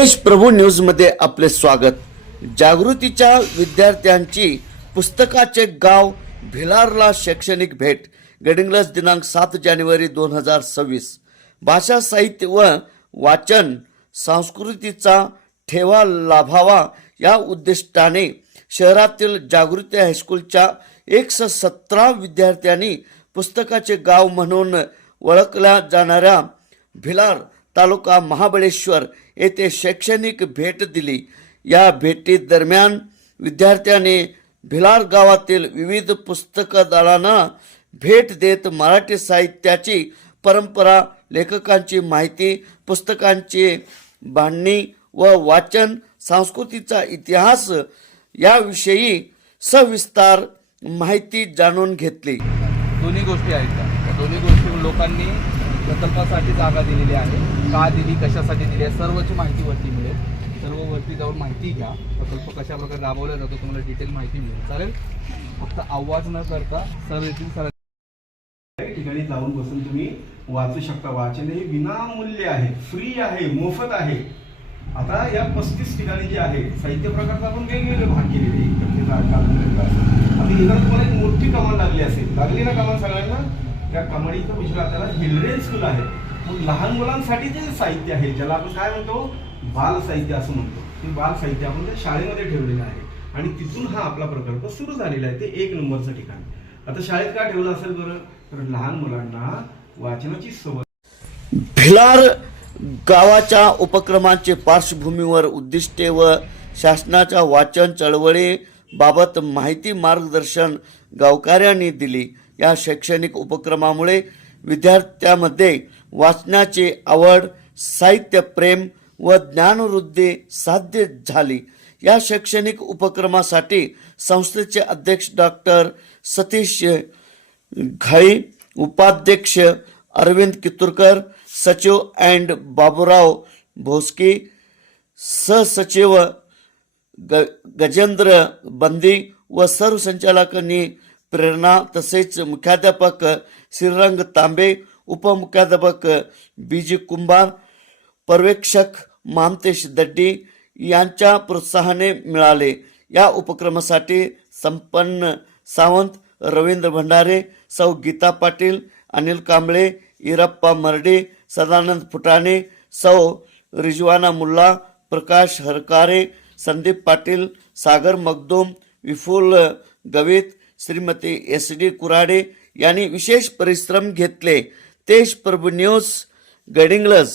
देश प्रभू न्यूजमध्ये आपले स्वागत। जागृतीच्या विद्यार्थ्यांची पुस्तकाचे गाव भिलारला शैक्षणिक भेट। गडिंग्लज दिनांक 7 जानेवारी 2026। भाषा साहित्य व वाचन संस्कृतीचा ठेवा लाभावा या उद्दिष्टाने शहरातील जागृती हायस्कूलच्या 117 विद्यार्थ्यांनी पुस्तकाचे गाव म्हणून ओळखल्या जाणाऱ्या भिलार तालुका महाबळेश्वर येथे शैक्षणिक भेट दिली। या भेटी दरम्यान विद्यार्थ्यांनी भिलार गावातील विविध पुस्तकदालांना भेट देत मराठी साहित्याची परंपरा, लेखकांची माहिती, पुस्तकांची बांधणी व वाचन संस्कृतीचा इतिहास याविषयी सविस्तर माहिती जाणून घेतली। दोन्ही गोष्टी आहेत त्या दोन्ही गोष्टी लोकांनी प्रकल्पासाठी जागा दिलेली आहे, का दिली, कशासाठी दिली आहे, सर्वची माहिती वरती मिळेल। सर्व वरती जाऊन माहिती घ्या, प्रकल्प कशा प्रकारे राबवला जातो तुम्हाला डिटेल माहिती मिळेल। चालेल, फक्त आवाज न करता सर येतील, सर ठिकाणी जाऊन बसून तुम्ही वाचू शकता। वाचन हे विनामूल्य आहे, फ्री आहे, मोफत आहे। आता या 35 ठिकाणी जे आहे साहित्य प्रकारचा आपण वेगवेगळे भाग केलेले आता इकडे तुम्हाला एक मोठी कमान लागली असेल, लागली ना कमान सगळ्यांना। त्या कमानीचं विषय त्याला चिल्ड्रेन स्कूल आहे, मग लहान मुलांसाठी जे साहित्य आहे ज्याला आपण काय म्हणतो बाल साहित्य असं म्हणतो, ते बाल साहित्य आपण त्या शाळेमध्ये ठेवलेलं आहे आणि तिथून हा आपला प्रकल्प सुरू झालेला आहे। ते 1 नंबरचं ठिकाण। आता शाळेत का ठेवलं असेल बरं, तर लहान मुलांना वाचनाची सवय। भिलार गावाच्या उपक्रमांचे पार्श्वभूमीवर उद्दिष्टे व शासनाच्या वाचन चळवळी बाबत माहिती मार्गदर्शन गावकऱ्यांनी दिली। या शैक्षणिक उपक्रमामुळे विद्यार्थ्यांमध्ये वाचनाची आवड, साहित्य प्रेम व ज्ञानवृद्धी साध्य झाली। या शैक्षणिक उपक्रमासाठी संस्थेचे अध्यक्ष डॉक्टर सतीश घाई, उपाध्यक्ष अरविंद कितुरकर, सचिव अँड बाबूराव भोसकी, सहसचिव गजेंद्र बंदी व सर्व संचालकांनी प्रेरणा, तसेच मुख्याध्यापक श्रीरंग तांबे, उपमुख्याध्यापक बीजी कुंभार, पर्यवेक्षक मामतेश दड्डी यांच्या प्रोत्साहनाने मिळाले। या उपक्रमासाठी संपन्न सावंत, रवींद्र भंडारे, सौ गीता पाटील, अनिल कांबळे, इरप्पा मर्डे, सदानंद फुटाणे, सौ रिजवाना मुल्ला, प्रकाश हरकारे, संदीप पाटील, सागर मगदूम, विपुल गवित, श्रीमती SD कुराडे यांनी विशेष परिश्रम घेतले। देश प्रभू न्यूज, गडिंग्लज।